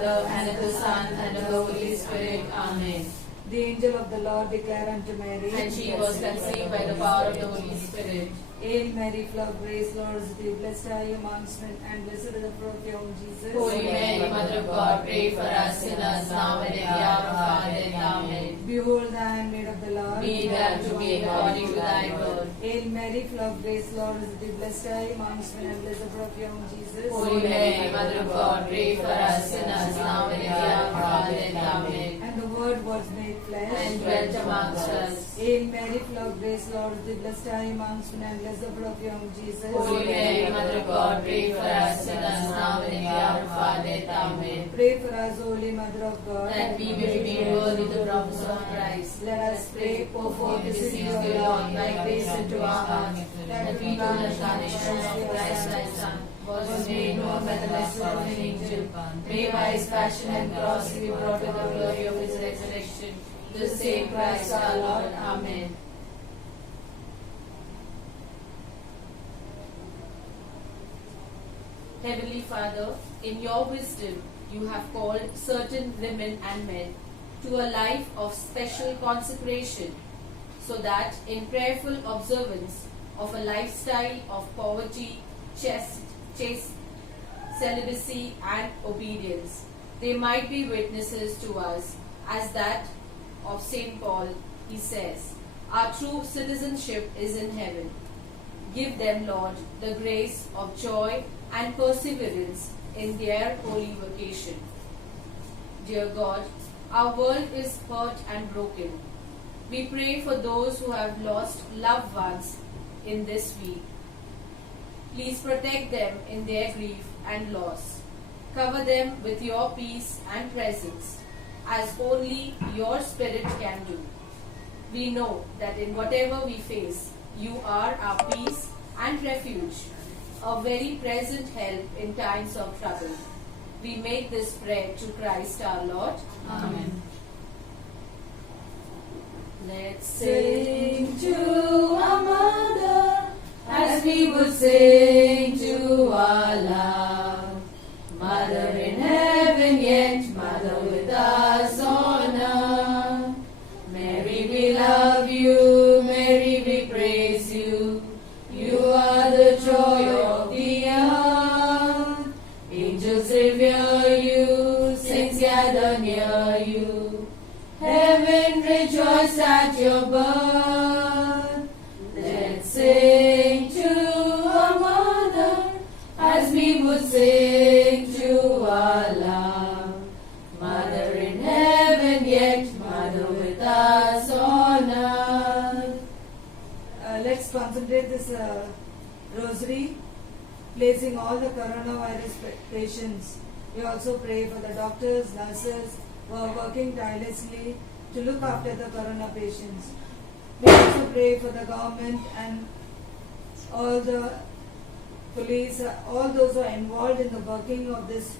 Father, and of the Son, and of the Holy Spirit. Amen. The angel of the Lord declared unto Mary, And she was conceived by the power of the Holy Spirit. Hail Mary, full of grace, Lord is with you. Blessed are you amongst men, and blessed is the fruit of your womb, Jesus. Holy Mary, Mother of God, pray for us sinners now and at the hour of our death. Amen. Behold, the handmaid of the Lord. Be it unto me according to thy word. Hail Mary, full of grace, Lord is with you. Blessed are you amongst men, and blessed is the fruit of your womb, Jesus. Holy Mary, Mother of God, pray for us sinners now and at the hour of our death. Amen. And the Word was made flesh And dwelt amongst us. Hail Mary, full of grace, Lord is with you. Blessed are you amongst men, and blessed is the fruit of your womb, Jesus. Holy Mary, Mother of God, pray for us sinners now and at the hour of our death. Amen. Pray for us, Holy Mother of God, That we may be worthy the promise of Christ. Let us pray. Pour forth this seed, O Lord, thy grace into our hearts, that we know the salvation of Christ thy Son was made known by the message of an angel. May by his passion and cross he be brought to the glory of his resurrection. The same Christ our Lord. Amen. Heavenly Father, in your wisdom, you have called certain women and men to a life of special consecration, so that in prayerful observance of a lifestyle of poverty, chaste, celibacy, and obedience, they might be witnesses to us, as that of St. Paul, he says, our true citizenship is in heaven. Give them, Lord, the grace of joy and perseverance in their holy vocation. Dear God, our world is hurt and broken. We pray for those who have lost loved ones in this week. Please protect them in their grief and loss. Cover them with your peace and presence, as only your Spirit can do. We know that in whatever we face, you are our peace and refuge, a very present help in times of trouble. We make this prayer to Christ our Lord. Amen. Let's sing to our Mother as we would sing to our love. Mother in heaven, yet Mother with us on earth. Mary, we love you. Mary, we praise you. You are the joy of the earth. Angels revere you. Saints gather near you. Heaven rejoice at your birth. Let's sing to our Mother as we would sing to our love. Mother in heaven, yet Mother with us on earth. Let's concentrate this rosary, placing all the coronavirus patients. We also pray for the doctors, nurses who are working tirelessly to look after the corona patients. We also pray for the government and all the police, all those who are involved in the working of this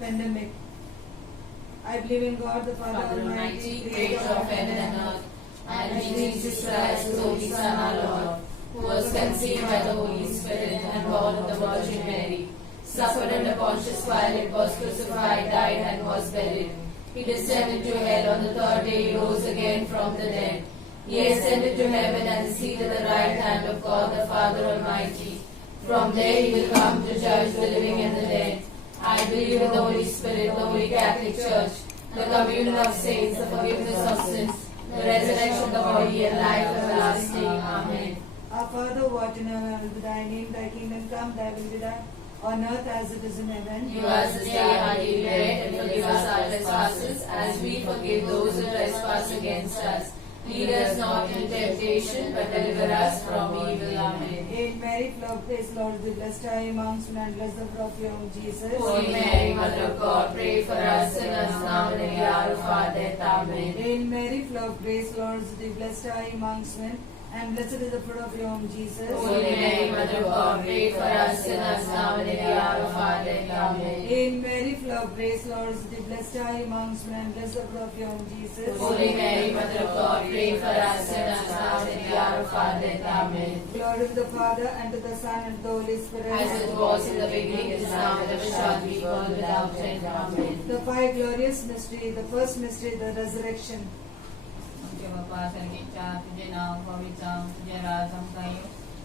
pandemic. I believe in God the Father Almighty, creator of heaven and earth, and in Jesus Christ, his only Son, our Lord, who was conceived by the Holy Spirit and born of the Virgin Mary, suffered under Pontius Pilate, was crucified, died, and was buried. He descended to hell. On the third day he rose again from the dead. He ascended to heaven and is seated at the right hand of God the Father Almighty. From there he will come to judge the living and the dead. I believe in the Holy Spirit, the Holy Catholic Church, the communion of saints, the forgiveness of sins, the resurrection of the body, and life everlasting. Amen. Our Father who art in heaven, hallowed be thy name. Thy kingdom come, thy will be done, on earth as it is in heaven. Give us this day our daily bread, and forgive us our trespasses, as we forgive those who trespass against us. Lead us not into temptation, but deliver us from evil. Amen. Hail Mary, full of grace, Lord is with thee. Blessed are you amongst men, and blessed the fruit of your womb, Jesus. Holy Mary, Mother of God, pray for us sinners now and at the hour of our death. Amen. Hail Mary, full of grace, Lord is with thee. Blessed are you amongst men, and blessed is the fruit of your womb, Jesus. Holy Mary, Mother of God, pray for us sinners now and at the hour of our death. Amen. Hail Mary, full of grace, Lord is with thee. Blessed are you amongst men, and blessed the fruit of your womb, Jesus. Holy Mary, Mother of God, pray for us sinners now and at the hour of our death. Amen. Glory to the Father, and to the Son, and to the Holy Spirit. As it was in the beginning, is now, and ever shall be, world without end. Amen. The five glorious mystery. The first mystery, the resurrection. आमचे बापा सर्गीच्या तुझे नाव पवित्र तुझे राज आमकां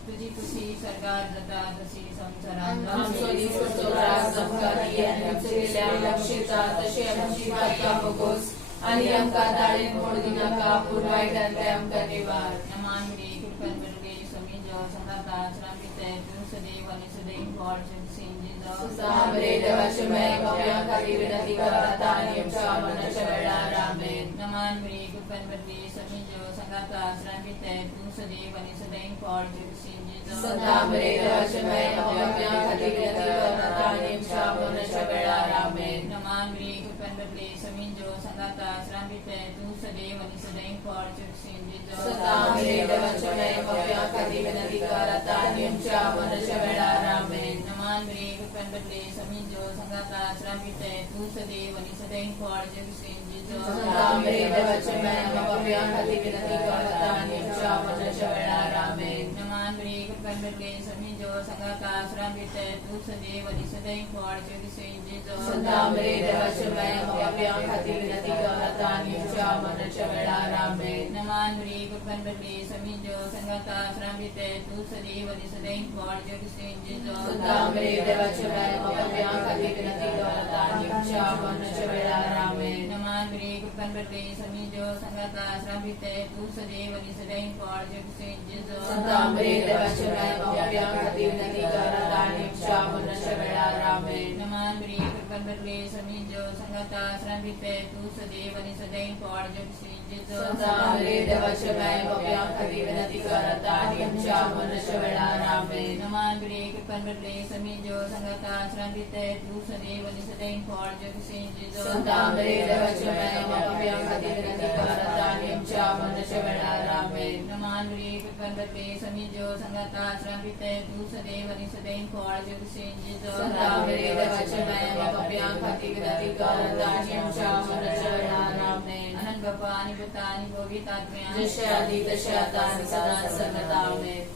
तुझी खुशी सरकार जाता तशी संवसारांत आमचो दिवचो त्रास आमकां दी आनी आमचे गेल्या लक्षेता तशें आमची वायटां भोगोस आनी आमकां दाळेन मोडूं नाका पूण वायटांतले आमकां निवार. नमान रे कृपन बरगे समी जो संगाता श्रामिते तू सदैव आणि सदैव गॉड सिंजी जो सामरे देवाचे मेळ पावया खातीर विनंती करता आनी आमच्या मरणाच्या वेळार. आमेन. नमान रे कृपन बरगे समी जो संगाता श्रामिते तू सदैव आणि सदैव गॉड सिंजी जो सामरे देवाचे मेळ पावया खातीर विनंती करता आनी आमच्या मरणाच्या वेळार. आमेन. नमान रे कृपन बरगे समी जो संगाता श्रामिते तू सदैव आणि सदैव गॉड सिंजी जो सामरे देवाचे मेळ पावया खातीर विनंती करता आनी आमच्या मरणाच्या वेळार. आमेन. नमान रे कृपन बरगे समी जो संगाता श्रामिते तू सदैव आणि सदैव गॉड सिंजी जो सामरे देवाचे मेळ पावया खातीर विनंती करता आनी आमच्या मरणाच्या वेळार. आमेन. नमान रे कृपन बरगे समी जो संगाता श्रामिते तू सदैव आणि सदैव गॉड सिंजी जो सामरे देवाचे मेळ पावया खातीर विनंती करता आनी आमच्या मरणाच्या वेळार. आमेन. नमान रे कृपन बरगे समी जो संगाता श्रामिते तू सदैव आणि सदैव गॉड सिंजी जो सामरे देवाचे मेळ पावया खातीर विनंती करता आनी आमच्या मरणाच्या वेळार. आमेन. नमान रे कृपन बरगे समी जो संगाता श्रामिते तू सदैव आणि सदैव गॉड सिंजी जो सामरे देवाचे मेळ पावया खातीर विनंती करता आनी आमच्या मरणाच्या वेळार. आमेन. नमान रे कृपन बरगे समी जो संगाता श्रामिते तू सदैव आणि सदैव गॉड सिंजी जो सामरे देवाचे मेळ पावया खातीर विनंती करता आनी आमच्या मरणाच्या वेळार. आमेन. नमान रे कृपन बरगे समी जो संगाता श्रामिते तू सदैव आणि सदैव गॉड सिंजी जो सामरे देवाचे मेळ पावया खातीर विनंती करता आनी आमच्या मरणाच्या वेळार. आमेन. नमान रे कृपन बरगे समी जो संगाता श्रामिते तू सदैव आणि सदैव गॉड सिंजी जो सामरे देवाचे मेळ पावया खातीर विनंती करता आनी आमच्या मरणाच्या वेळार. आमेन. अनंत बाप्पा आणि पिता आणि पवित्र आत्म्या जशे आदी तशे आता आनी सदां सर्वदा. आमेन.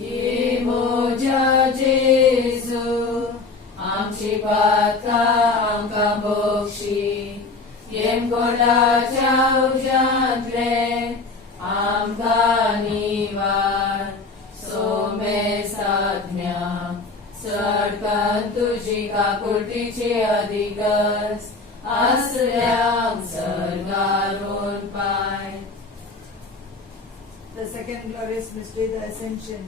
ये मोजा जेजू आमची पातका आमकां बोगशी येम गोडाच्या उज्यांतले आमकां निवार सोमे साधम्या सडकान तुजी काकुळटीची अधिगस आसल्यांक सर्गारून पाय. The second glorious mystery, the Ascension.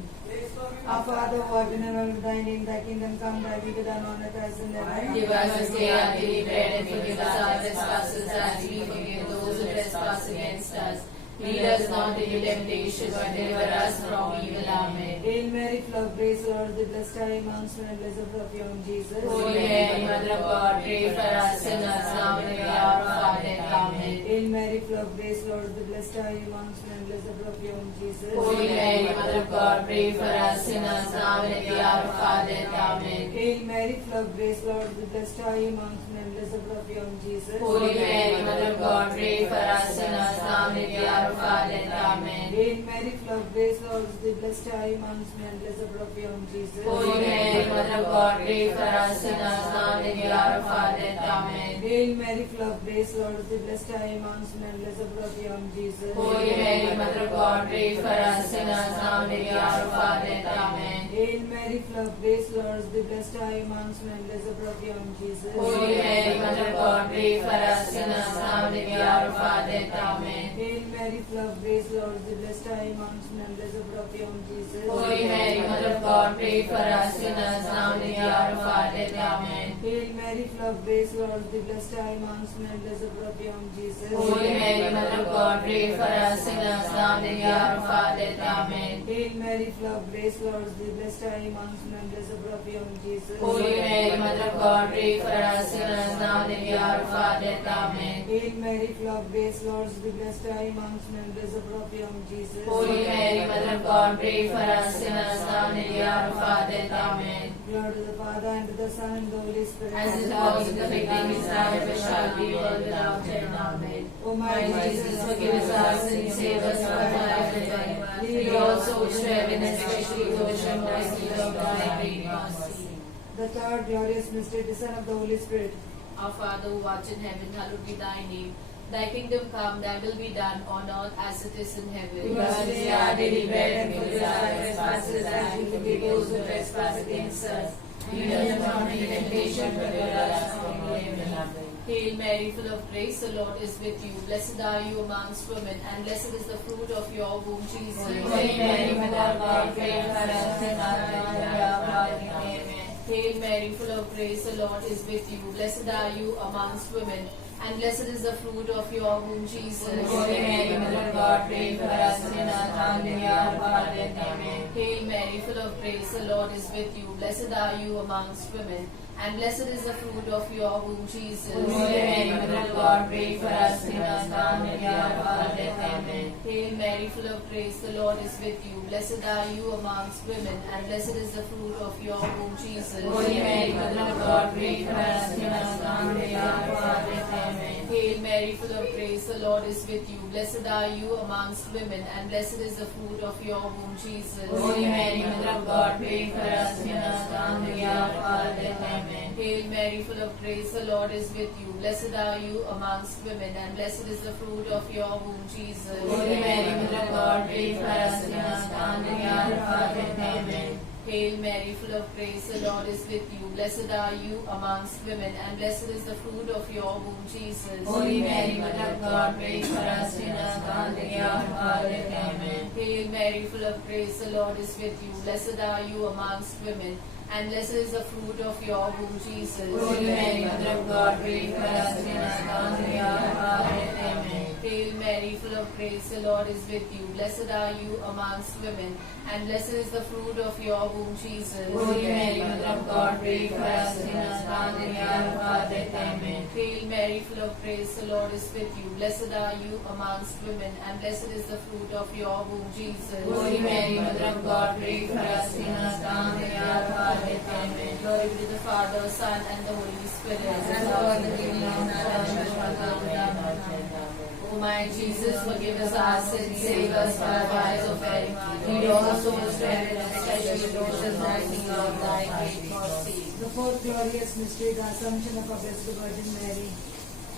Our Father who art in heaven, thy name, thy kingdom come, thy will be done on earth as in heaven. Give us this day our daily bread and forgive us our trespasses as we forgive those who trespass against us. Lead us not into temptation, but deliver us from evil. Amen. Hail Mary, full of grace, Lord is with thee. Blessed are you amongst men, and blessed the fruit of your womb, Jesus. Holy Mary, Mother of God, pray for us sinners now and at the hour of our death. Amen. Hail Mary, full of grace, Lord is with thee. Blessed are you amongst men, and blessed the fruit of your womb, Jesus. Holy Mary, Mother of God, pray for us sinners now and at the hour of our death. Amen. Hail Mary, full of grace, Lord is with thee. Blessed are you amongst men, and blessed the fruit of your womb, Jesus. Holy Mary, Mother of God, pray for us sinners now and at the hour of our death. Amen. Hail Mary, full of grace, Lord is with thee. Blessed are you amongst men, and blessed the fruit of your womb, Jesus. Holy Mary, Mother of God, pray for us sinners now and at the hour of our death. Amen. Hail Mary, full of grace, Lord is with thee. Blessed are you amongst men, and blessed the fruit of your womb, Jesus. Holy Mary, Mother of God, pray for us sinners now and at the hour of our death. Amen. Hail Mary, full of grace, Lord is with thee. Blessed are you amongst men, and blessed the fruit of your womb, Jesus. Holy Mary, Mother of God, pray for us sinners now and at the hour of our death. Amen. Hail Mary, full of grace, Lord is with thee. Blessed are you amongst men, and blessed the fruit of your womb, Jesus. Holy Mary, Mother of God, pray for us sinners now and at the hour of our death. Amen. Hail Mary, full of grace, Lord is with thee. Blessed are you amongst men, and blessed the fruit of your womb, Jesus. Holy Mary, Mother of God, pray for us sinners now and at the hour of our death. Amen. Hail Mary, full of grace, Lord is with thee. Blessed are you amongst men, and blessed the fruit of your womb, Jesus. Holy Mary, Mother of God, pray for us sinners now and at the hour of our death. Amen. Hail Mary, full of grace, Lord is with blessed are you amongst men, blessed the fruit of your womb, Jesus. Holy Mary, Mother of God, pray for us sinners now and at the hour of our death. Amen. Glory to the Father, and to the Son, and to the Holy Spirit. As it was in the beginning, is now, and ever shall be, world without end. Amen. O my Jesus, forgive us our sins, save us from the fire of hell. Lead all souls to heaven, especially those who are most in need of thy great mercy. the third glorious mystery, descent of the Holy Spirit. Our Father who art in heaven, hallowed be thy name. Thy kingdom come, thy will be done on earth as it is in heaven. Give us this day our daily bread, and forgive us our trespasses as we forgive those who trespass against us. Lead us not into temptation, but deliver us from evil. Amen. Hail Mary, full of grace, the Lord is with you. Blessed are you amongst women, and blessed is the fruit of your womb, Jesus. Holy Mary, Mother of God, pray for us sinners now and at the hour of our death. Amen. Hail Mary, full of grace, the Lord is with you. Blessed are you amongst women, and blessed is the fruit of your womb, Jesus. Holy Mary, Mother of God, pray for us sinners now and at the hour of our death. Amen. Hail Mary, full of grace, the Lord is with you. Blessed are you amongst women, and blessed is the fruit of your womb, Jesus. Holy Mary, Mother of God, pray for us sinners now and at the hour of our death. Amen. Hail Mary, full of grace, the Lord is with you. Blessed are you amongst women, and blessed is the fruit of your womb, Jesus. Holy Mary, Mother of God, pray for us sinners now and at the hour of our death. Amen. Hail Mary, full of grace, the Lord is with you. Blessed are you amongst women, and blessed is the fruit of your womb, Jesus. Holy Mary, Mother of God, pray for us sinners now and at the hour of our death. Amen. Hail Mary, full of grace, the Lord is with you. Blessed are you amongst women, and blessed is the fruit of your womb, Jesus. Holy Mary, Mother of God, pray for us sinners now and at the hour of our death. Amen. Hail Mary, full of grace, the Lord is with you. Blessed are you amongst women, and blessed is the fruit of your womb, Jesus. Holy Mary, Mother of God, pray for us sinners now and at the hour of our death. Amen. Hail Mary, full of grace, the Lord is with you. Blessed are you amongst women, and blessed is the fruit of your womb, Jesus. Holy Mary, Mother of God, pray for us sinners now and at the hour of our death. Amen. Hail Mary, full of grace, the Lord is with you. Blessed are you amongst women, and blessed is the fruit of your womb, Jesus. Holy Mary, Mother of God, pray for us sinners now and at the hour of our death. Amen. Hail Mary, full of grace, the Lord is with you. Blessed are you amongst women, and blessed is the fruit of your womb, Jesus. Holy Mary, Mother of God, pray for us sinners now and at the hour of our death. Amen. Glory be to the Father, Son, and the Holy Spirit. As it was in the beginning, now and ever shall be, world without end. O my Jesus, forgive us our sins, save us from the fires of hell. Lead all souls to heaven, especially those in need of thy great mercy. The fourth glorious mystery, the Assumption of our Blessed Virgin Mary.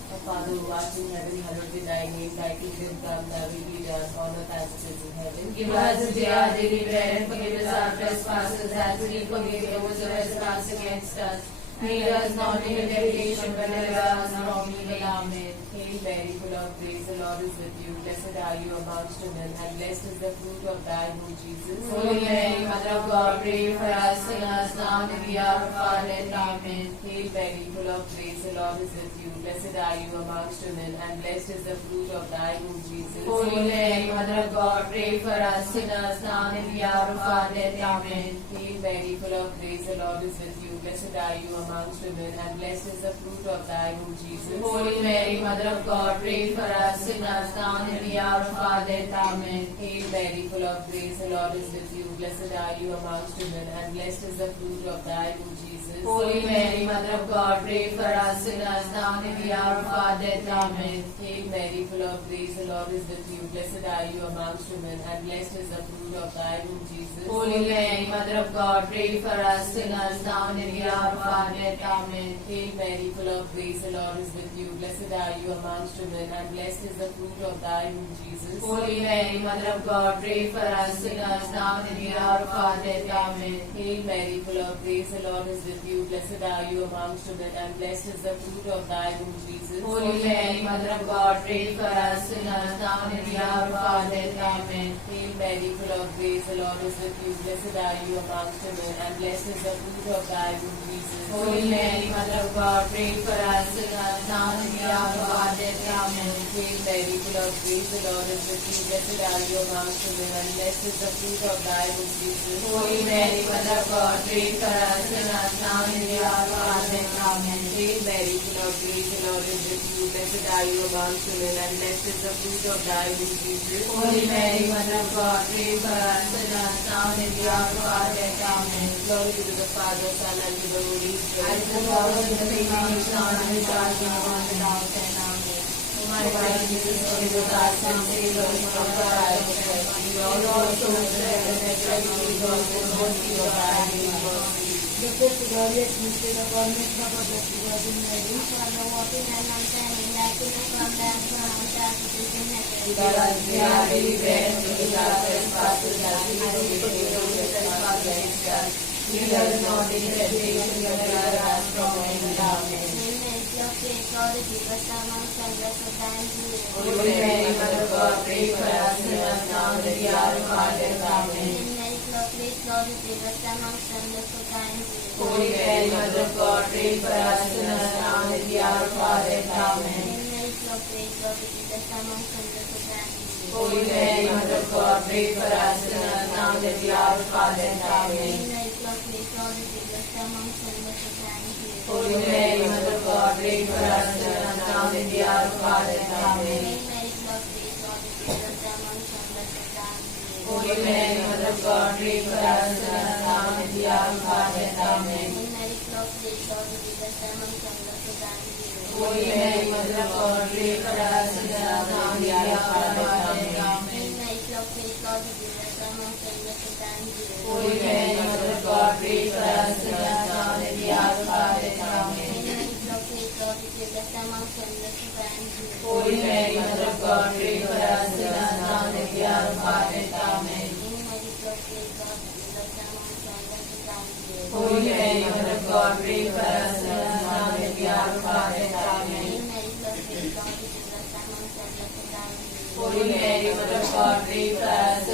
Our Father who art in heaven, hallowed be thy name. Thy kingdom come, thy will be done on earth as it is in heaven. Give us this day our daily bread, and forgive us our trespasses as we forgive those who trespass against us. Lead us not into temptation, but deliver us from evil. Amen. Hail Mary, full of grace, the Lord is with you. Blessed are you amongst women, and blessed is the fruit of thy womb, Jesus. Holy Mary, Mother of God, pray for us sinners now and at the hour of our death. Amen. Hail Mary, full of grace, the Lord is with you. Blessed are you amongst women, and blessed is the fruit of thy womb, Jesus. Holy Mary, Mother of God, pray for us sinners now and at the hour of our death. Amen. Hail Mary, full of grace, the Lord is with you. Blessed are you amongst women, and blessed is the fruit of thy womb, Jesus. Holy Mary, Mother of God, pray for us sinners now and at the hour of our death. Amen. Hail Mary, full of grace, the Lord is with you. Blessed are you amongst women, and blessed is the fruit of thy womb, Jesus. Holy Mary, Mother of God, pray for us sinners now and at the hour of our death. Amen. Hail Mary, full of grace, the Lord is with you. Blessed are you amongst women, and blessed is the fruit of thy womb, Jesus. Holy Mary, Mother of God, pray for us sinners now and at the hour of our death. Amen. Hail Mary, full of grace, the Lord is with you. Blessed are you amongst women, and blessed is the fruit of thy womb, Jesus. Holy Mary, Mother of God, pray for us sinners now and at the hour of our death. Amen. Hail Mary, full of grace, the Lord is with you. Blessed are you amongst women, and blessed is the fruit of thy womb, Jesus. Holy Mary, Mother of God, pray for us sinners now and at the hour of our death. Amen. Hail Mary, full of grace, the Lord is with you. Blessed are you amongst women, and blessed is the fruit of thy womb, Jesus. Holy Mary, Mother of God, pray for us sinners now and at the hour of our death. Amen. Hail Mary, full of grace, the Lord is with you. Blessed are you amongst women, and blessed is the fruit of thy womb, Jesus. Holy Mary, Mother of God, pray for us sinners now and in the hour of our death. Amen. Hail Mary, full of grace, the Lord is with you. Blessed are you amongst women, and blessed is the fruit of thy womb, Jesus. Holy Mary, Mother of God, pray for us sinners now and in the hour of our death. Amen. Glory be to the Father, Son, and to the Holy Spirit. As it was in the beginning, now and in the hour of our death. Amen. O my God, Jesus, forgive us our sins, save us from the fire of hell. Lead all souls to heaven, and especially those in most of thy mercy. The fifth glorious mystery, the coronation of our Blessed Virgin Mary. Father, walking and untimely, lighting from them from our traffic in heaven. Give us our daily bread, and forgive our trespasses, as we forgive those who trespass against us. Lead us not into temptation, but deliver us from evil. Amen. Hail Mary, full of grace, God is with us among us, and blessed are you. Holy Mary, Mother of God, pray for us sinners now and at the hour of our death. Amen. Hail Mary, full of grace, God is with us among us, and blessed are you. Holy Mary, Mother of God, pray for us sinners now and at the hour of our death. Amen. Hail Mary, full of grace, God is with us among us, and blessed are you. Holy Mary, Mother of God, pray for us sinners now and at the hour of our death. Amen. Hail Mary, full of grace, God is with us among us, and blessed are you. Holy Mary, Mother of God, pray for us sinners now and at the hour of our death. Amen. Hail Mary, full of grace, God is with us among us, and blessed are you. Holy Mary, Mother of God, pray for us sinners now and at the hour of our death. Amen. Hail Mary, full of grace, God is with us among us, and blessed are you. Holy Mary, Mother of God, pray for us sinners now and at the hour of our death. Amen. Hail Mary, full of grace, God is with us among us, and blessed are you. Holy Mary, Mother of God, pray for us sinners now and at the hour of our death. Amen. Hail Mary, full of grace, God is with us among us, and blessed are you. Holy Mary, Mother of God, pray for us sinners now and at the hour of our death. Amen. Hail Mary, full of grace, God is with us among us, and blessed are you. Holy Mary, Mother of God, pray for us sinners now and at the hour of our death. Amen. Hail Mary, full of grace, God is with us among us, and blessed are you. Holy Mary, Mother of God, pray for us sinners now and at the hour of our death. Amen. Glory be to the Father, and to the Son, and to the Holy Spirit.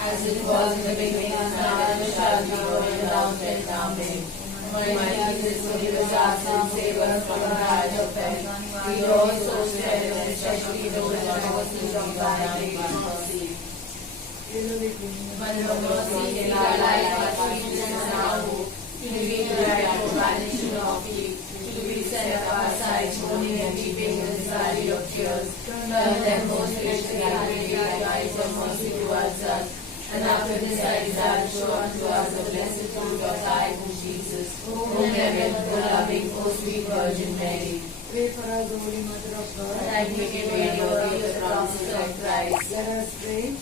As it was in the beginning, is now, and ever shall be, world without end. Amen. Almighty Jesus, forgive us our sins, save us from the fires of hell. Lead all souls to heaven, and especially those in the most need of thy mercy. Mother of mercy, in our life, our sweetness and our hope, to the regret, vanishing of faith, to be set up our sides, mourning and weeping in this valley of tears. Turn them most graciously, I pray, thy eyes of mercy towards us. And after this thy desire, show unto us the blessed fruit of thy womb, Jesus. O clement, O loving, O sweet Virgin Mary, Pray for us, O Holy Mother of God. that we may be worthy of the promises of Christ. Let us pray.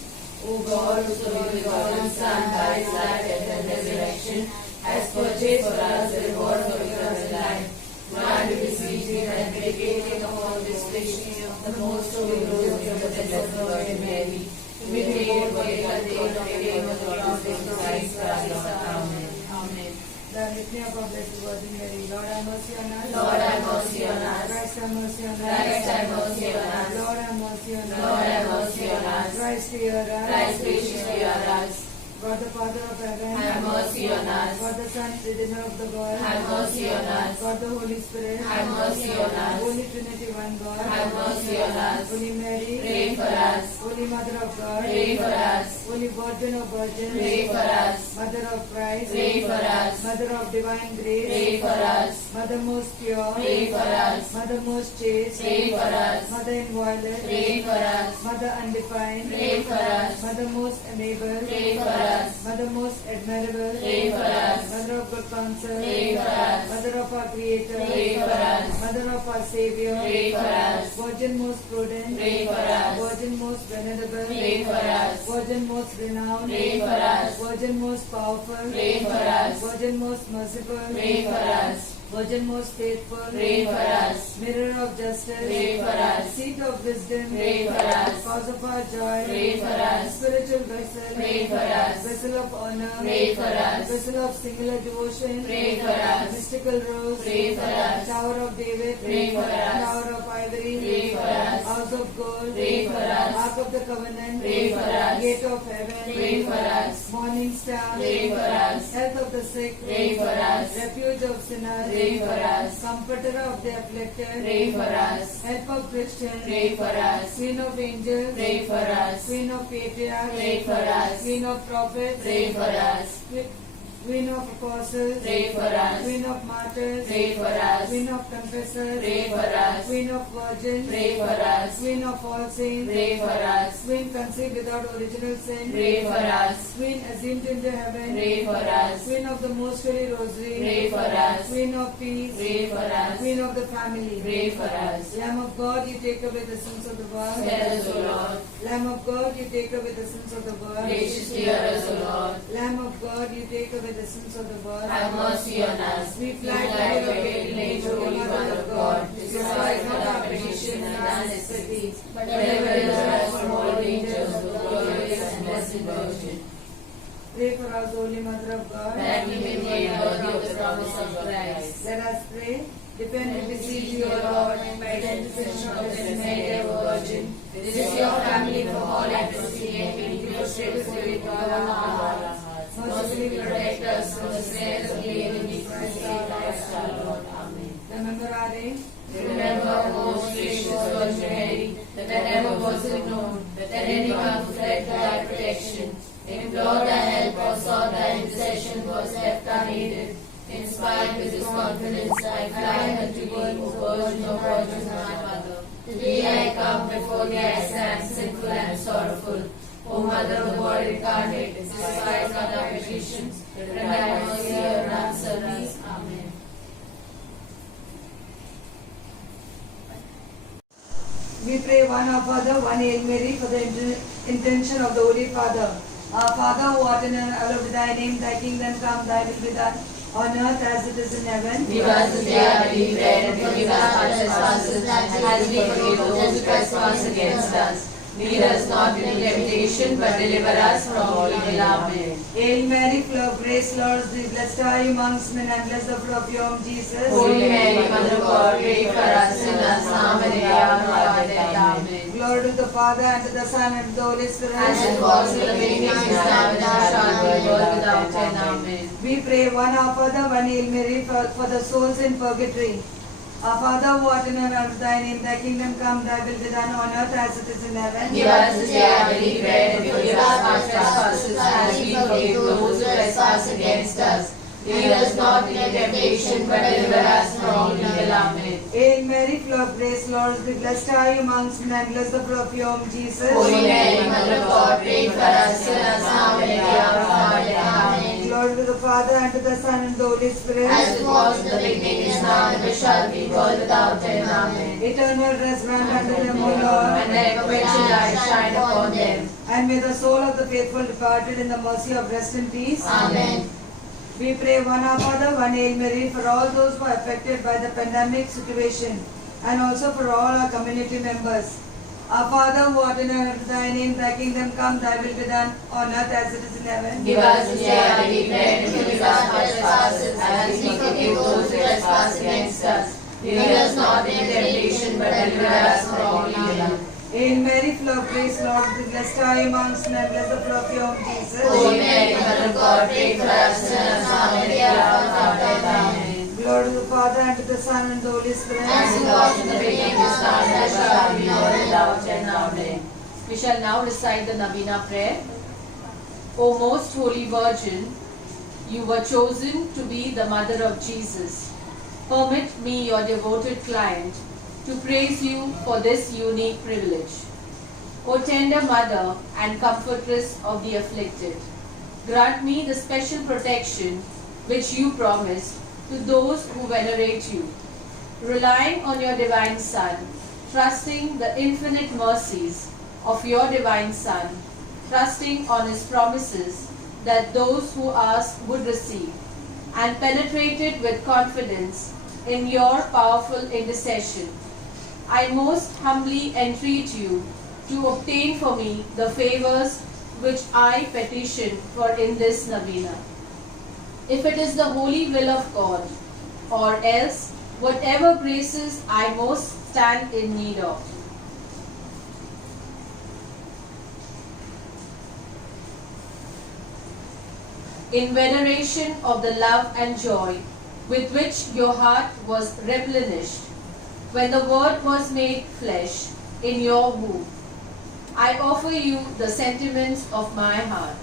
O God, who through your begotten Son, by his life, death, and resurrection, has purchased for us the reward of eternal life, grant, we beseech thee, that meditating upon this vision of the most holy rosary of the Blessed Virgin Mary, we may attain of the name of the Lord Jesus Christ. Amen. Amen. The litany of our Blessed Virgin Mary. Lord, have mercy on us. Lord, have mercy on us. Christ, have mercy on us. Christ, have mercy on us. Lord, have mercy on us. Lord, have mercy on us. Christ, hear us. Christ, graciously hear us. God, the Father of heaven. Have mercy on us. God, the Son, Redeemer of the world. Have mercy on us. God, the Holy Spirit. Have mercy on us. Holy Trinity, one God. Have mercy on us. Holy Mary. Pray for us. Holy Mother of God. Pray for us. Holy Virgin of Virgins. Pray for us. Mother of Christ. Pray for us. Mother of divine grace. Pray for us. Mother most pure. Pray for us. Mother most chaste. Pray for us. Mother inviolate. Pray for us. Mother undefined. Pray for us. Mother most amiable. Pray for us. Mother most admirable. Pray for us. Mother of good counsel. Pray for us. Mother of our Creator. Pray for us. Mother of our Savior. Pray for us. Virgin most prudent. Pray for us. Virgin most venerable. Pray for us. Virgin most renowned. Pray for us. Virgin most powerful. Pray for us. Virgin most merciful. Pray for us. Virgin most faithful. Pray for us. Mirror of justice. Pray for us. Seat of wisdom. Pray for us. Cause of our joy. Pray for us. Spiritual vessel. Pray for us. Vessel of honor. Pray for us. Vessel of singular devotion. Pray for us. Mystical rose. Pray for us. Tower of David. Pray for us. Tower of ivory. Pray for us. House house of gold, pray for us. ark of the covenant, Pray for us. gate of heaven, Pray for us. morning star, Pray for us. health of the sick, Pray for us. refuge of sinners, Pray for us. comforter of the afflicted, Pray for us. help of Christians, Pray for us. queen of angels, Pray for us. queen of patriarchs, Pray for us. queen of prophets, Pray for us. queen of apostles, Pray for us. queen of martyrs, Pray for us. queen of confessors, Pray for us. queen of virgins, Pray for us. queen of all saints, Pray for us. queen conceived without original sin, Pray for us. queen assumed into heaven, Pray for us. queen of the most holy rosary, Pray for us. queen of peace, Pray for us. queen of the family, Pray for us. Lamb of God, you take away the sins of the world. Spare us, O Lord. Lamb of God, you take away the sins of the world. Graciously hear us, O Lord. Lamb of God, you take away the sins of the world. Have mercy on us. We We fly fly to to your your patronage, patronage, Holy Mother of God. Despise not our petition and our necessity, but deliver us from all dangers of the glorious and blessed Virgin. Pray for us, Holy Mother of God. That we may be made worthy of the promise of Christ. Let us pray. Defend and beseech you, O Lord, by the intercession of the Blessed Mary, ever Virgin. This your family from all adversity and be prostrate before you to all our hearts. Mercifully protect us from the snares of the enemy, Christ our Lord. Amen. Remember our aim. Remember, O most gracious Virgin Mary, that never was it known that anyone who fled to thy protection, implored thy help or sought thy intercession was left unaided. Inspired with this confidence, I fly unto thee, O Virgin of Virgins, my Mother. Today I come before thee, I stand sinful and sorrowful. O Mother of the Word incarnate, despise not our petitions, but in thy mercy hear and answer us. Amen. We pray one Our Father, one Hail Mary for the intention of the Holy Father. Our Father who art in heaven, hallowed be thy name, thy kingdom come, thy will be done, on earth as it is in heaven. Give us this day our daily bread, and forgive us our trespasses, as we forgive those who trespass against us. Lead us not into temptation, but deliver us from all evil. Amen. Hail Mary, full of grace, Lord is thee. Blessed are you amongst men, and blessed the fruit of your womb, Jesus. Holy Mary, Mother of God, pray for us sinners, now and at the hour of our death. Amen. Glory to the Father, and to the Son, and to the Holy Spirit. As it was in the beginning, is now, and ever shall be, world without end. Amen. We pray one Our Father, one Hail Mary for the souls in purgatory. Our Father who art in heaven, hallowed be thy name, thy kingdom come, thy will be done on earth as it is in heaven. Give us this day our daily bread, and forgive us our trespasses, as we forgive those who trespass against us. Lead us not into temptation, but deliver us from all evil. Amen. Hail Mary, full of grace, Lord is thee. Blessed are you amongst men, and blessed the fruit of your womb, Jesus. Holy Mary, Mother of God, pray for us sinners, now and at the hour of our death. Amen. Glory to the Father, and to the Son, and to the Holy Spirit. As it was in the beginning, is now, and ever shall be, world without end. Amen. Eternal rest grant unto them, O Lord. And thy perpetual light shine upon them. And may the soul of the faithful departed in the mercy of rest in peace. Amen. We pray one Our Father, one Hail Mary for all those who are affected by the pandemic situation, and also for all our community members. Our Father who art in heaven, thy name, thy kingdom come, thy will be done on earth as it is in heaven. Give us this day our daily bread, and forgive us our trespasses, as we forgive those who trespass against us. Lead us not into temptation, but deliver us from all evil. Hail Mary, full of grace, Lord is thee. Blessed are you amongst men, blessed the fruit of your womb, Jesus. Holy Mary, Mother of God, pray for us sinners, now and at the hour of our death. Amen. Glory to the Father, and to the Son, and to the Holy Spirit. As it was in the beginning, is now, and ever shall be, world without end. Amen. We shall now recite the Novena prayer. O most holy Virgin, you were chosen to be the Mother of Jesus. Permit me, your devoted client, to praise you for this unique privilege. O tender Mother and Comfortress of the afflicted, grant me the special protection which you promised to those who venerate you. Relying on your divine Son, trusting the infinite mercies of your divine Son, trusting on his promises that those who ask would receive, and penetrated with confidence in your powerful intercession, I most humbly entreat you to obtain for me the favors which I petition for in this novena. If it is the holy will of God, or else whatever graces I most stand in need of, in veneration of the love and joy with which your heart was replenished when the Word was made flesh in your womb. I offer you the sentiments of my heart.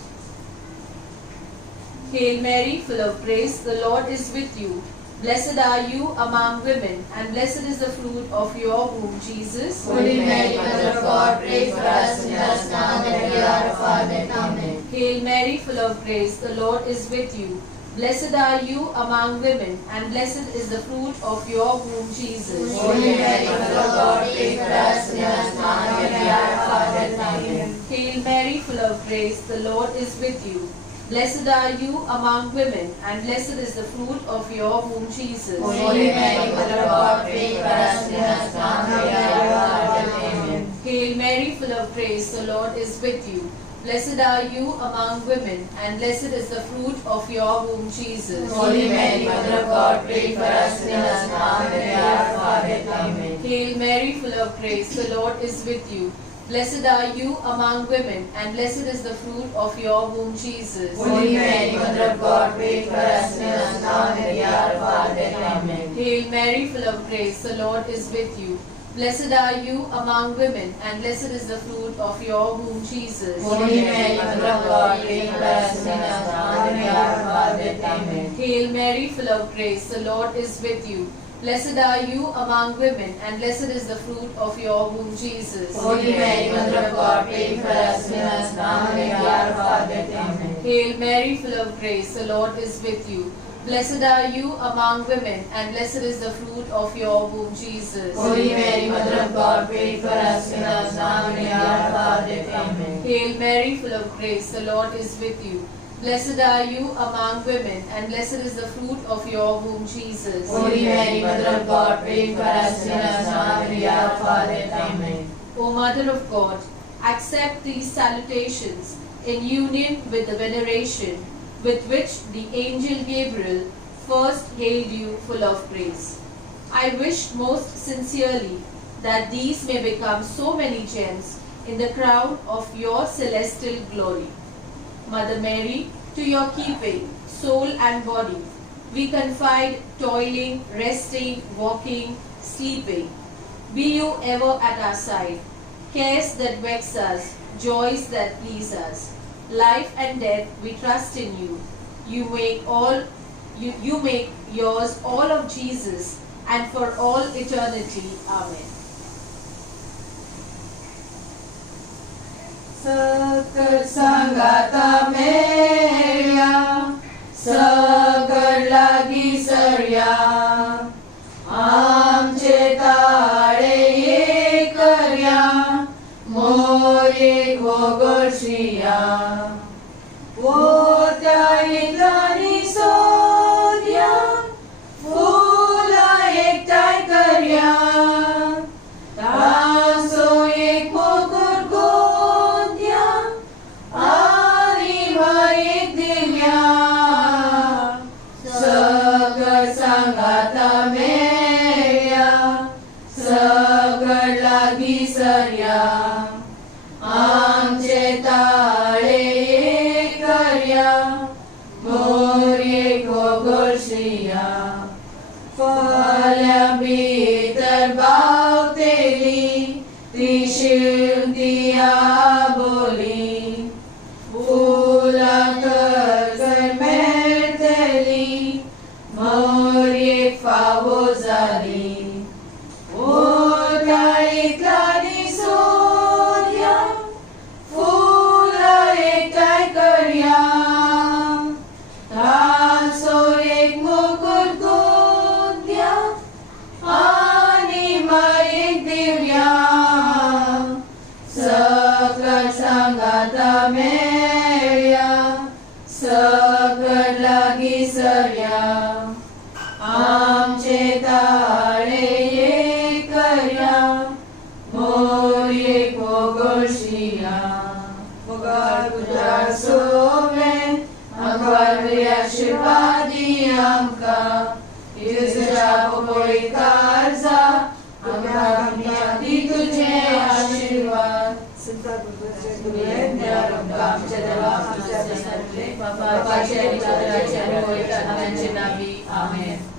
Hail Mary, full of grace, the Lord is with you. Blessed are you among women, and blessed is the fruit of your womb, Jesus. Holy Mary, Mother of God, pray for us sinners now and at the hour of our death. Amen. Hail Mary, full of grace, the Lord is with you. Blessed are you among women, and blessed is the fruit of your womb, Jesus. Holy Mary, Mother of God, pray for us sinners now and at the hour of our death. Amen. Hail Mary, full of grace, the Lord is with you. Blessed are you among women, and blessed is the fruit of your womb, Jesus. Holy Mary, Mother of God, pray for us sinners now and at the hour of our death. Amen. Hail Mary, full of grace, the Lord is with you. Blessed are you among women, and blessed is the fruit of your womb, Jesus. Holy Mary, Mother of God, pray for us sinners now and at the hour of our death. Amen. Hail Mary, full of grace, the Lord is with you. Blessed are you among women, and blessed is the fruit of your womb, Jesus. Holy Mary, Mother of God, pray for us sinners now and at the hour of our death. Amen. Hail Mary, full of grace, the Lord is with you. Blessed are you among women, and blessed is the fruit of your womb, Jesus. Holy Mary, Mother of God, pray for us sinners now and at the hour of our death. Amen. Hail Mary, full of grace, the Lord is with you. Blessed are you among women, and blessed is the fruit of your womb, Jesus. Holy Mary, Mother of God, pray for us sinners now and at the hour of our death. Amen. Hail Mary, full of grace, the Lord is with you. Blessed are you among women, and blessed is the fruit of your womb, Jesus. Holy Mary, Mother of God, pray for us sinners now and at the hour of our death. Amen. Hail Mary, full of grace, the Lord is with you. Blessed are you among women, and blessed is the fruit of your womb, Jesus. Holy Mary, Mother of God, pray for us sinners now and at the hour of our death. Amen. O Mother of God, accept these salutations in union with the veneration with which the angel Gabriel first hailed you full of grace. I wish most sincerely that these may become so many gems in the crown of your celestial glory. Mother Mary, to your keeping, soul and body, we confide toiling, resting, walking, sleeping. Be you ever at our side. Cares that vex us, joys that please us. Life and death, we trust in you. You make yours all of Jesus, and for all eternity. Amen. Sakat Sangata Meria, Sagat Lagi Sarya, Amche Tare Ye Karya, More Gogorshriya, Vota Itlani Sodya, Fula Ektai Karya, Taso Ek Mokur Godya, Ariva Ek Divya, Sagar Sangata Meya, Sagar Lagi Sarya, Amche Tare Karya, More Gogorshriya, Falya Bitar Bhauteli, Trishil Diya Boli, Fula Kar Merteli, More Favozali, Ota Itlani Sodya, Fula Ektai Karya, Taso Ek Mukur Godya, Anima Ek Divya, Sakat Sangata Meria, Sakat Lagi Sarya, Amche Tare आमच्या देवा आमच्या सर्वले पापाचे आणि चुकाचे आणि होय करण्याचे नावी आमेन.